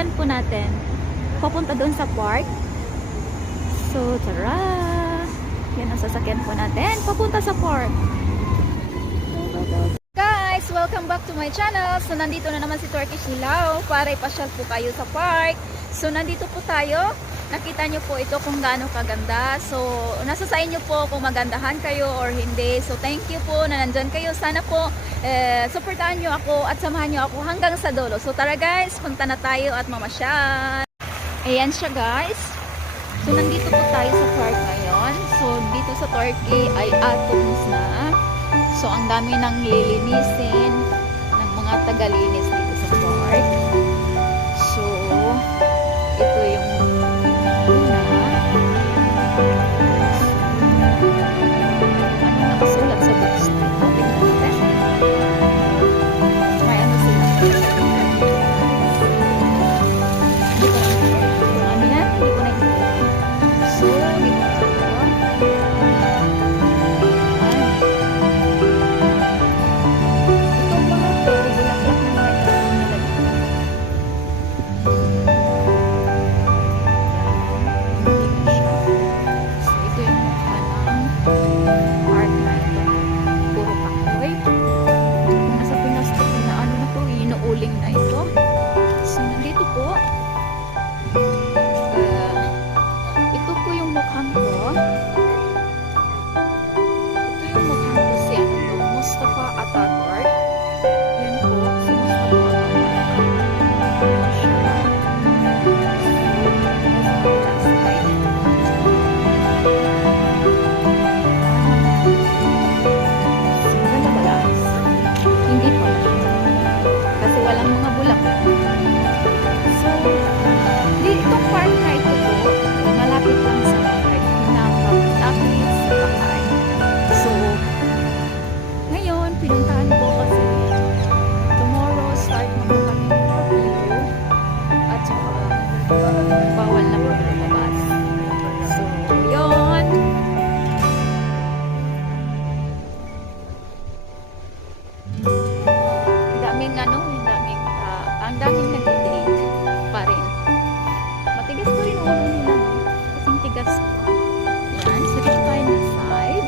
sasakyan po natin papunta doon sa park. So, tara! Yan ang sasakyan po natin papunta sa park. Guys, welcome back to my channel. So, nandito na naman si Turkish Nilaw para ipasyal po kayo sa park. So, nandito po tayo. Nakita nyo po ito kung gaano kaganda. So, nasa sa inyo po kung magandahan kayo or hindi. So, thank you po na nandyan kayo. Sana po, supportahan nyo ako at samahan nyo ako hanggang sa dulo. So, tara guys, punta na tayo at mamasyal. Ayan siya guys. So, nandito po tayo sa park ngayon. So, dito sa Turkey ay atoms na. So, ang dami nang lilinisin ng mga tagalinis dito sa park. So, ito yung una. Ano nakasulat sa books dito? Tingnan natin. May ano sila. Hindi ko na kung ano yan. Hindi ko na so, dito tayo. Itong mga to, bulaklak na mga ito nilagay. So, ito yung mukha ng park na ito. Puro kahoy. Kung nasa Pinas po na ano na to, inuuling na ito. So, nandito po. Ito po yung mukhang ko. Ito yung mukhang ko si Mustafa Ataturk. Yan po, si Mustafa Ataturk. Yan siya. Ganda ba guys? Hindi pa. Kasi walang mga bulaklak. So, itong park na ito po, malapit lang sa bahay. Malapit sa bahay. So, ngayon, pinuntahan ko kasi tomorrow start na po kami review at saka bawal na po lumabas. So, yun. Ang daming nag-date pa rin. Matigas pa rin ulo nila, no? Kasing tigas ko. Yan, so dito tayo na side.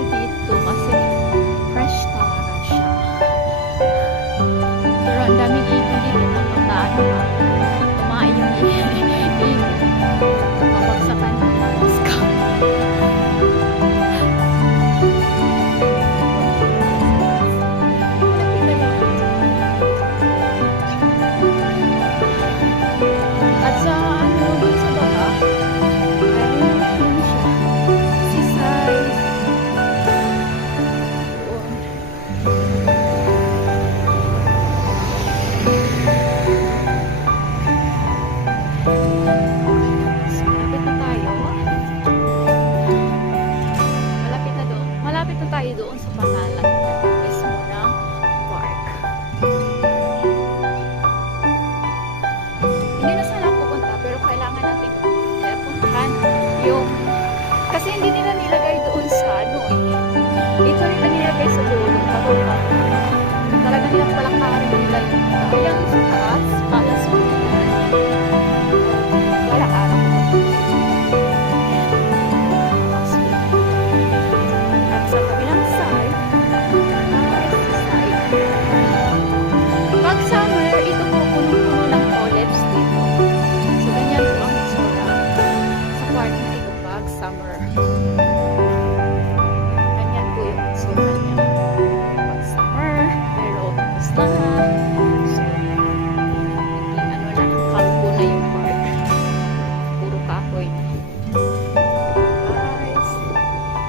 bawal dito kasi fresh talaga siya. Pero ang daming ibon dito kapag ano ka, kumain yung ibon. Mabagsakan ng malas ka. At sa ano, dun sa baba, ay yun siya. Seaside. Doon. So, malapit na tayo. Malapit na doon. Malapit na tayo doon sa pangalan mismo ng park. Hindi na sana ako pupunta pero kailangan natin puntahan yung kasi hindi nila nilagay doon sa ano eh. Dito nila nilagay sa dulo. Patunga. Talaga nilang palakarin nila yung ayan sa taas. Palas mo nila. Wala araw. At sa kabilang side, pag summer, ito po punong-puno ng olives dito. So, ganyan po ang itsura sa park na ito pag summer. Ganyan po yung itsura niya pag summer. Pero, tapos na. So, naging ano na, kalbo na yung park. Puro kahoy na. Guys, ito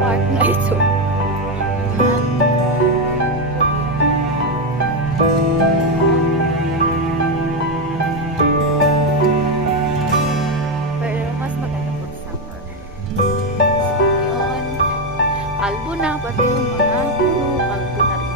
tayo sa pero mas maganda pag summer. Yun. Kalbo na, pati yung mga puno, kalbo na rin.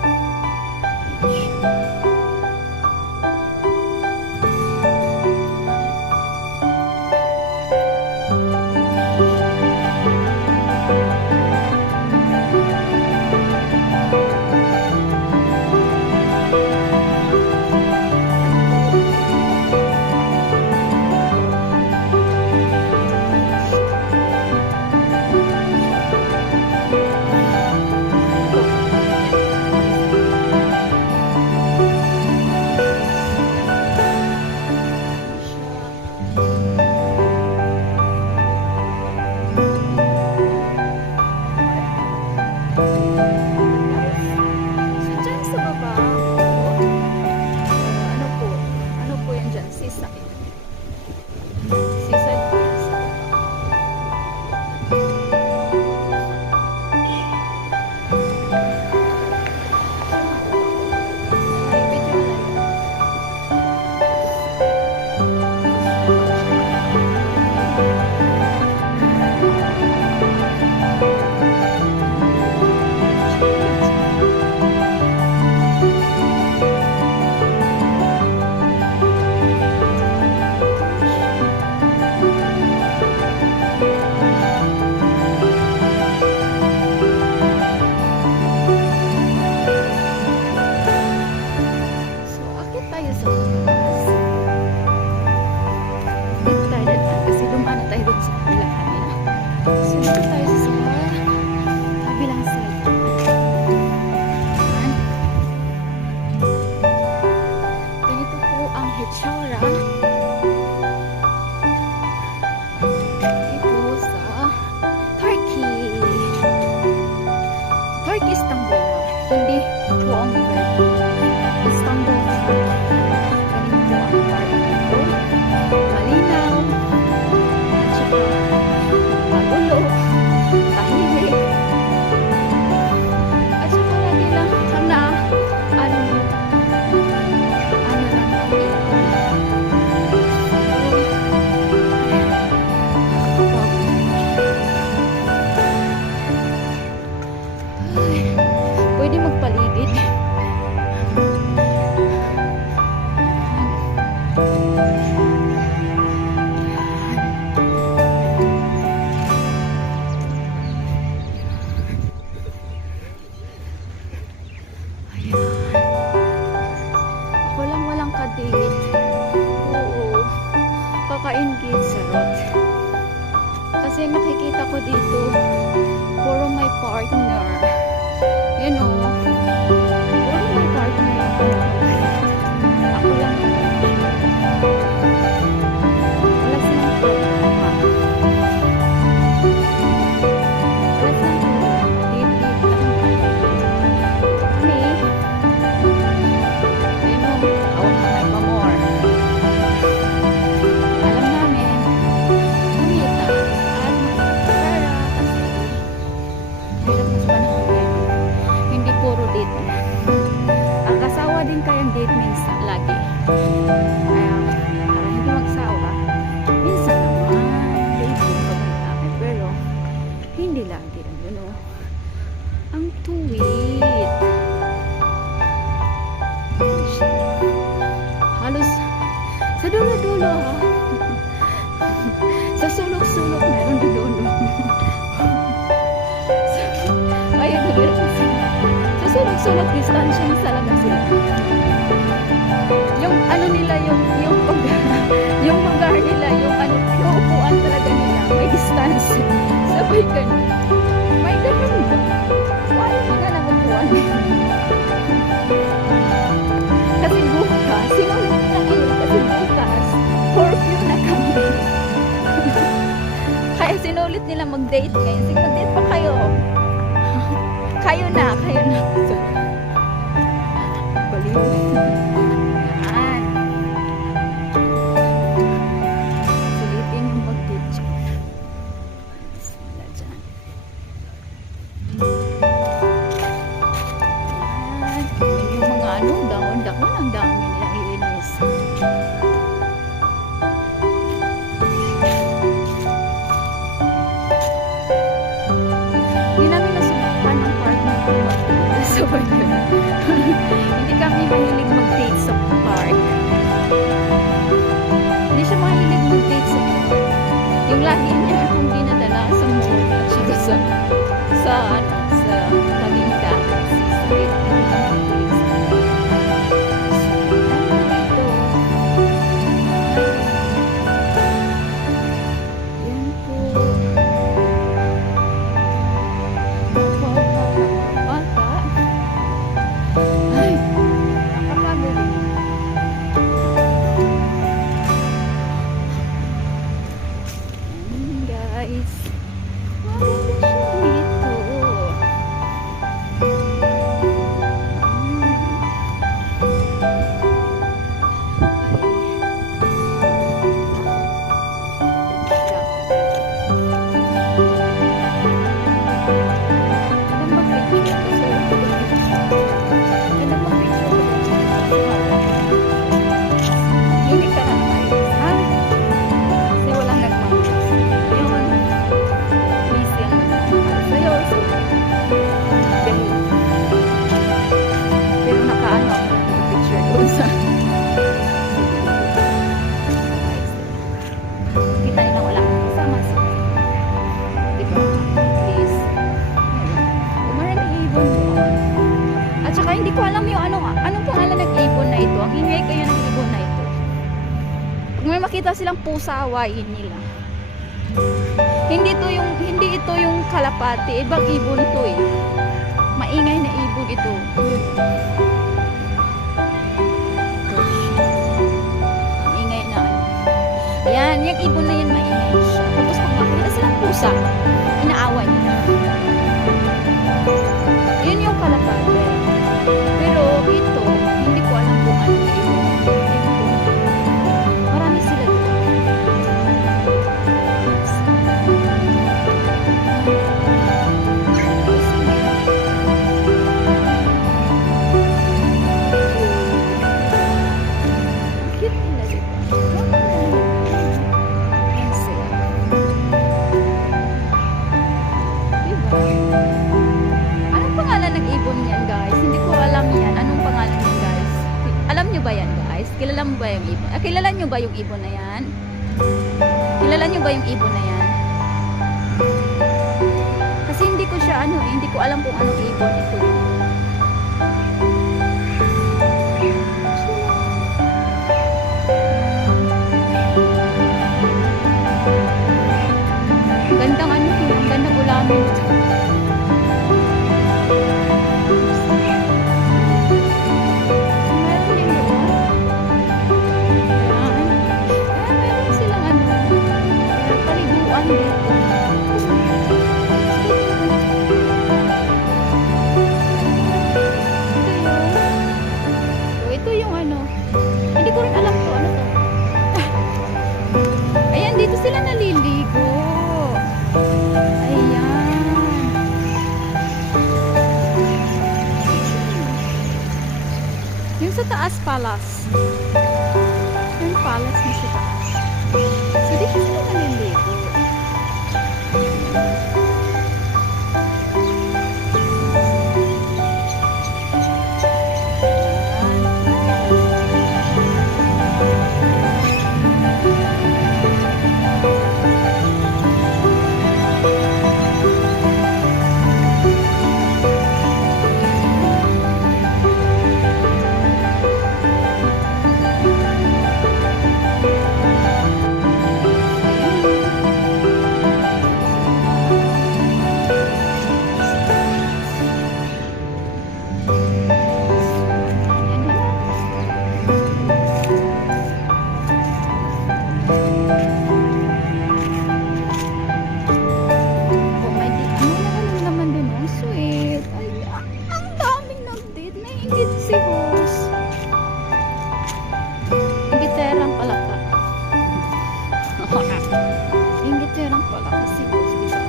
So, dyan sa baba, ano po yan dyan? Seaside. Seaside po yan sa baba. Ay, video na yun. So, akit tayo sa taas. Dito tayo dadaan kasi dumaan na tayo doon sa kabilang kanina. So, dito tayo sa kabilang side. Ayan. Ganito po ang hitsura dito sa Turkey. Turkey, Istanbul. Hindi buong Turkey. Istanbul, Turkey. mainggit sa road. Kasi nakikita ko dito, puro may partner. Yan o. Puro may partner. Ako lang. Wala silang programa. Wala silang programa. Date-date lang tayo. Kami, yan o. Awag na may pamor. Alam namin, kumita at makapagpapara kasi hirap mas panahon yan. Hindi puro date lang. Ang kasawa din kayang date minsan lagi. Kaya para hindi magsawa, minsan naman date din kami namin. Pero hindi lagi. Ano, ang tuwid. Halos sa dulo-dulo ha. Sa sulok-sulok meron dulo. Ayun, sa sulok-sulok distansya talaga sila. Yung ano nila, yung lugar nila, yung ano, yung upuan talaga nila, may distance. Sabay ganun. May ganun ba? Wala mga nang upuan. Kasi bukas, sinulit na yun, kasi bukas, curfew na kami. Kaya sinulit nila mag-date ngayon. Sige, mag-date pa kayo. Kayo na. Baliw. Yan. Sulitin yung mag-date dyan. Sila dyan. Yan. Yung mga ano, dahon-dahon, ang dami nilang ilinis. Hindi namin nasubukan ng partner ko mag-date sa bayan. Hindi kami mahilig mag-date sa park. Hindi siya mahilig mag-date sa park. Yung lagi niya akong dinadala sa mall at saka sa tabing dagat. Hindi kami mag-date sa park. Yan po. Bata. Ay, nakakagaling. Ayan, guys. Maganda siya dito. Hindi ka na ayos, ha? Kasi walang nagmamalas. Yun. Busy ang nagmamalas sa'yo. So, ganun. Pero nakaano ako ng picture doon sa kita na wala akong kasama. So, diba? Please. Maraming ibon doon. At saka hindi ko alam yung anong pangalan ng ibon na ito. Ang ingay kayo ng ibon na ito. Kung may makita silang pusa, awayin nila. Hindi ito yung kalapati. Ibang ibon ito eh. Maingay na ibon ito. Maingay na ano. Yan, yung ibon na yan maingay siya. Tapos pag makita silang pusa, inaaway nila. Yun yung kalapati. Pero ito, hindi ko alam kung ano ito. Marami sila dito. Cute nila dito. Ayan sila. Diba? Anong pangalan ng ibon yan, guys? Hindi ko alam yan. Anong pangalan yan, guys? Alam nyo ba yan, guys? Kilala mo ba yung ibon? Kilala nyo ba yung ibon na yan? Kilala nyo ba yung ibon na yan? Kasi hindi ko siya, hindi ko alam kung anong ibon ito. taas palace. Yung palace na sa taas. So, dito sila naliligo. Oh, may naman din oh, sweet. Ay, ang daming nag-date. Naiingit si Hus. Ingiterang pala ka. Ingiterang pala ka si Hus, diba?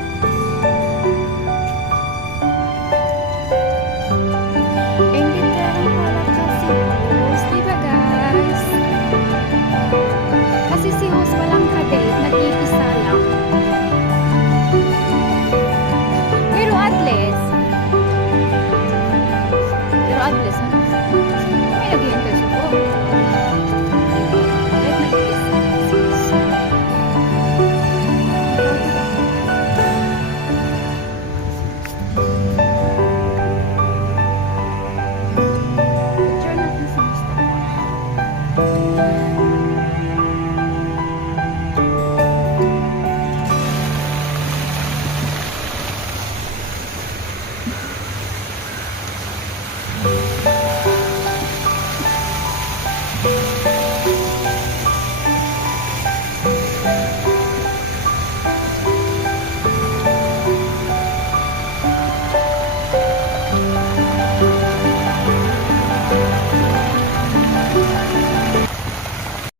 Ingiterang pala ka si Hus, diba guys? Kasi si Hus walang ka-date, nag-iisa lang. Pero at least, ano? May nag-iintay siya po. Kahit nag-iisa. Sis. Picture natin si Mustafa.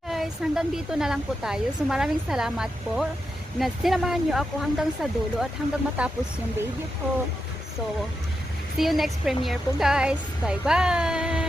Guys, hanggang dito na lang po tayo. So maraming salamat po na sinamahan nyo ako hanggang sa dulo at hanggang matapos yung video ko. So, see you next premiere po guys. Bye bye!